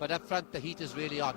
but up front the heat is really on.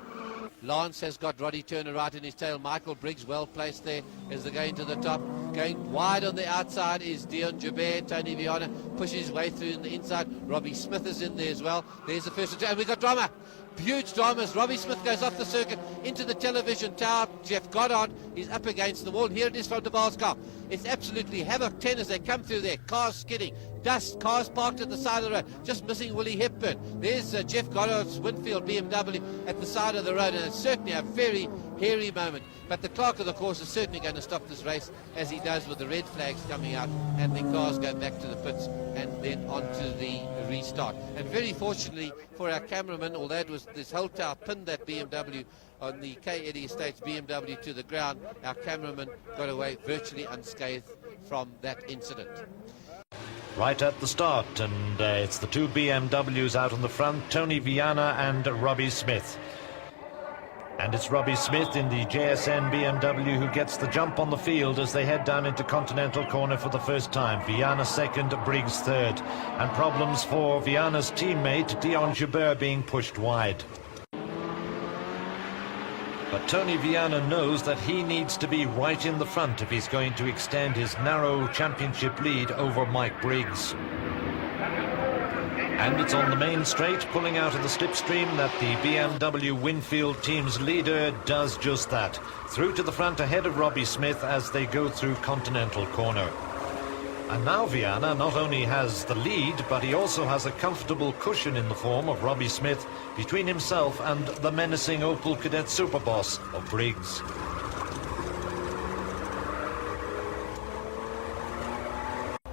Lance has got Roddy Turner right in his tail. Michael Briggs well placed there as they go into the top. Going wide on the outside is Dion Joubert. Tony Viana pushes his way through in the inside. Robbie Smith is in there as well. There's the first one. And we've got drama. Huge dramas. Robbie Smith goes off the circuit into the television tower. Jeff Goddard is up against the wall. Here it is from the Baal's car. It's absolutely havoc 10 as they come through there. Cars skidding. Dust. Cars parked at the side of the road. Just missing Willie Hepburn. There's Jeff Goddard's Winfield BMW at the side of the road. And it's certainly a very hairy moment. But the clerk of the course is certainly going to stop this race as he does with the red flags coming out. And the cars go back to the pits and then on to the restart. And very fortunately for our cameraman, although it was this whole tower pinned that BMW on the K. Eddie Estates BMW to the ground, our cameraman got away virtually unscathed from that incident. Right at the start, and it's the two BMWs out on the front, Tony Viana and Robbie Smith. And it's Robbie Smith in the JSN BMW who gets the jump on the field as they head down into Continental Corner for the first time. Viana second, Briggs third. And problems for Viana's teammate, Dion Joubert, being pushed wide. But Tony Viana knows that he needs to be right in the front if he's going to extend his narrow championship lead over Mike Briggs. And it's on the main straight, pulling out of the slipstream, that the BMW Winfield team's leader does just that. Through to the front ahead of Robbie Smith as they go through Continental Corner. And now Viana not only has the lead, but he also has a comfortable cushion in the form of Robbie Smith between himself and the menacing Opel Cadet Superboss of Briggs.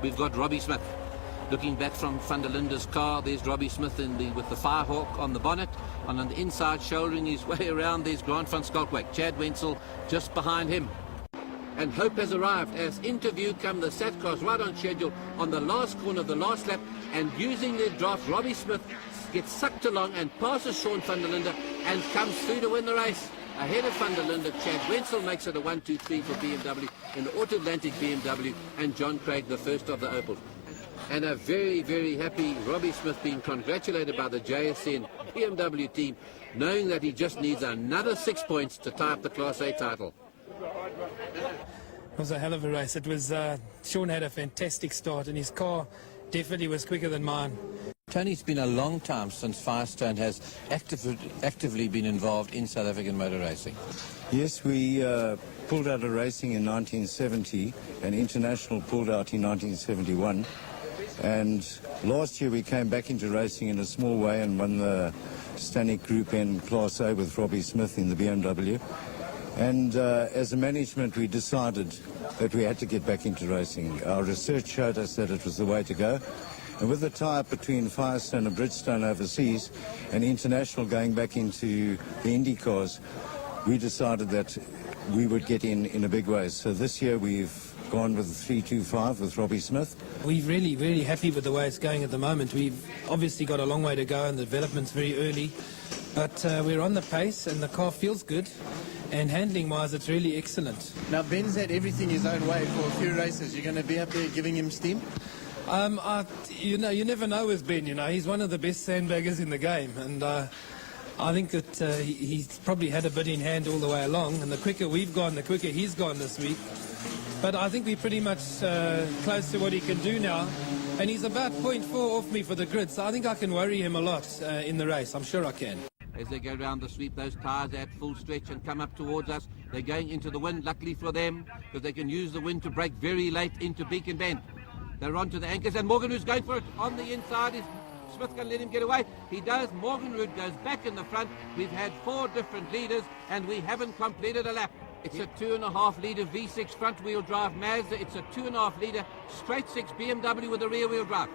We've got Robbie Smith. Looking back from Van der Linde's car, there's Robbie Smith with the Firehawk on the bonnet. And on the inside, shouldering his way around, there's Grant van Schalkwyk. Chad Wenzel just behind him. And hope has arrived as into view come the Satcars right on schedule on the last corner of the last lap. And using their draft, Robbie Smith gets sucked along and passes Sean van der Linde and comes through to win the race. Ahead of van der Linde, Chad Wenzel makes it a 1-2-3 for BMW in the Auto-Atlantic BMW, and John Craig, the first of the Opels. And a very, very happy Robbie Smith being congratulated by the JSN BMW team, knowing that he just needs another 6 points to tie up the Class A title. It was a hell of a race. It was, Sean had a fantastic start, and his car definitely was quicker than mine. Tony, it's been a long time since Firestone has actively been involved in South African motor racing. Yes, we pulled out of racing in 1970, and International pulled out in 1971. And last year we came back into racing in a small way and won the Stanek Group N Class A with Robbie Smith in the BMW. And as a management, we decided that we had to get back into racing. Our research showed us that it was the way to go. And with the tie-up between Firestone and Bridgestone overseas and International going back into the Indy cars, we decided that we would get in a big way. So this year we've gone with the 325 with Robbie Smith. We're really, really happy with the way it's going at the moment. We've obviously got a long way to go and the development's very early. But we're on the pace and the car feels good. And handling-wise, it's really excellent. Now, Ben's had everything his own way for a few races. You're going to be up there giving him steam? You know, you never know with Ben, you know. He's one of the best sandbaggers in the game. And I think that he's probably had a bit in hand all the way along. And the quicker we've gone, the quicker he's gone this week. But I think we're pretty much close to what he can do now. And he's about 0.4 off me for the grid. So I think I can worry him a lot in the race. I'm sure I can. As they go round the sweep, those tyres at full stretch and come up towards us. They're going into the wind, luckily for them, because they can use the wind to break very late into Beacon Bend. They're onto the anchors, and Morgan Rood's going for it. On the inside, is Smith going to let him get away? He does. Morgan Rood goes back in the front. We've had 4 different leaders, and we haven't completed a lap. It's a 2.5-litre V6 front-wheel drive Mazda. It's a 2.5-litre straight-6 BMW with a rear-wheel drive.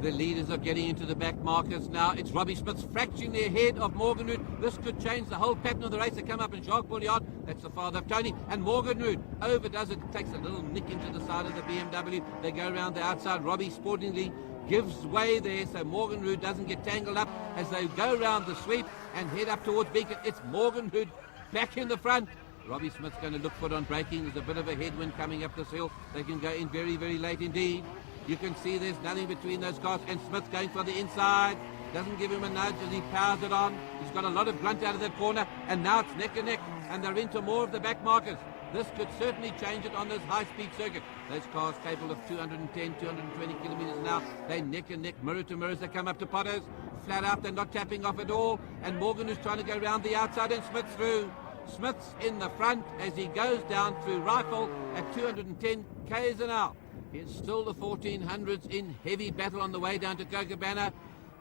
The leaders are getting into the back markers now. It's Robbie Smith's fracturing the head of Morgan Rood. This could change the whole pattern of the race. They come up in Jacques Bouliard. That's the father of Tony. And Morgan Rood overdoes it. Takes a little nick into the side of the BMW. They go around the outside. Robbie sportingly gives way there so Morgan Rood doesn't get tangled up as they go around the sweep and head up towards Beacon. It's Morgan Rood back in the front. Robbie Smith's going to look for it on braking. There's a bit of a headwind coming up this hill. They can go in very, very late indeed. You can see there's nothing between those cars, and Smith going for the inside. Doesn't give him a nudge as he powers it on. He's got a lot of grunt out of that corner, and now it's neck and neck, and they're into more of the back markers. This could certainly change it on this high-speed circuit. Those cars capable of 210, 220 kilometers an hour. They neck and neck, mirror to mirror as they come up to Potter's. Flat out, they're not tapping off at all. And Morgan, who's trying to go around the outside, and Smith through. Smith's in the front as he goes down through Rifle at 210 k's an hour. It's still the 1400s in heavy battle on the way down to Kookaburra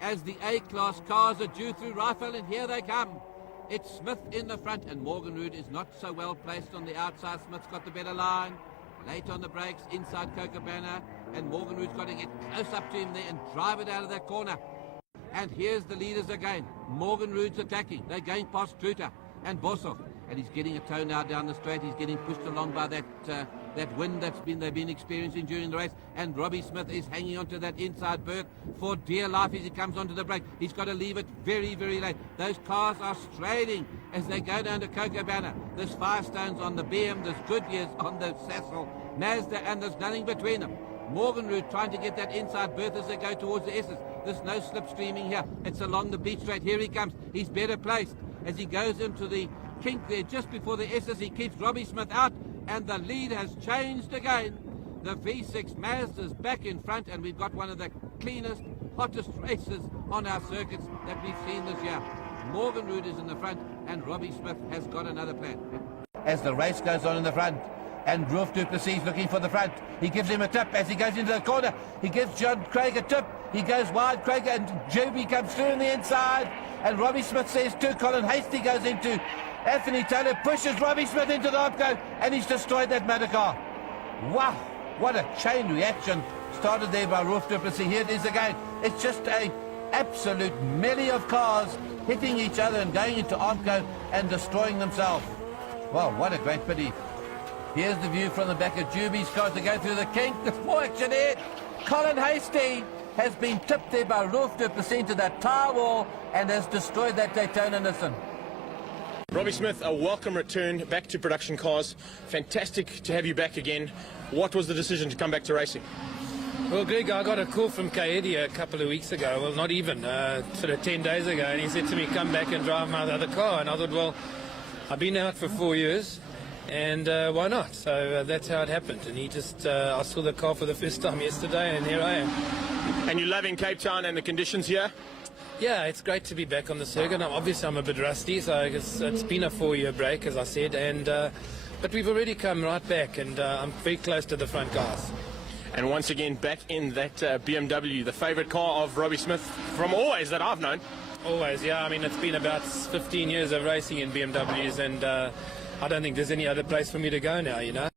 as the A-class cars are due through Rifle, and here they come. It's Smith in the front, and Morgenrud is not so well placed on the outside. Smith's got the better line. Late on the brakes, inside Kookaburra, and Morgenrud's got to get close up to him there and drive it out of that corner. And here's the leaders again. Morgenrud's attacking. They're going past Truter and Boshoff, and he's getting a toe now down the straight. He's getting pushed along by that wind they've been experiencing during the race, and Robbie Smith is hanging onto that inside berth for dear life as he comes onto the brake. He's got to leave it very, very late. Those cars are straining as they go down to Kookaburra. There's Firestones on the BM, there's Goodyears on the Sassel, Mazda, and there's nothing between them. Morgenrud trying to get that inside berth as they go towards the S's. There's no slipstreaming here. It's along the beach straight. Here he comes. He's better placed as he goes into the kink there just before the S's. He keeps Robbie Smith out, and the lead has changed again. The V6 Mazda's back in front, and we've got one of the cleanest, hottest races on our circuits that we've seen this year. Morgenrud is in the front, and Robbie Smith has got another plan. As the race goes on in the front, and Rolf du Plessis looking for the front. He gives him a tip as he goes into the corner. He gives John Craig a tip. He goes wide, Craig, and Joby comes through on the inside. And Robbie Smith says too. Colin Hasty goes into. Anthony Taylor pushes Robbie Smith into the Opel, and he's destroyed that motor car. Wow, what a chain reaction started there by Rolf du Plessis. Here it is again. It's just a absolute melee of cars hitting each other and going into Armco and destroying themselves. Well, what a great pity. Here's the view from the back of Juby's cars to go through the kink. There's more action here. Colin Hasty has been tipped there by Rolf du Plessis into that tyre wall and has destroyed that Daytona Nissan. Robbie Smith, a welcome return back to production cars. Fantastic to have you back again. What was the decision to come back to racing? Well, Greg, I got a call from Kaedi a couple of weeks ago, well, not even, sort of 10 days ago, and he said to me, come back and drive my other car. And I thought, well, I've been out for 4 years. And why not? So that's how it happened. And he just, I saw the car for the first time yesterday, and here I am. And you're loving Cape Town and the conditions here? Yeah, it's great to be back on the circuit. Obviously, I'm a bit rusty, so it's been a 4-year break, as I said. And but we've already come right back, and I'm very close to the front cars. And once again, back in that BMW, the favourite car of Robbie Smith from always that I've known. Always, yeah. I mean, it's been about 15 years of racing in BMWs, and I don't think there's any other place for me to go now, you know.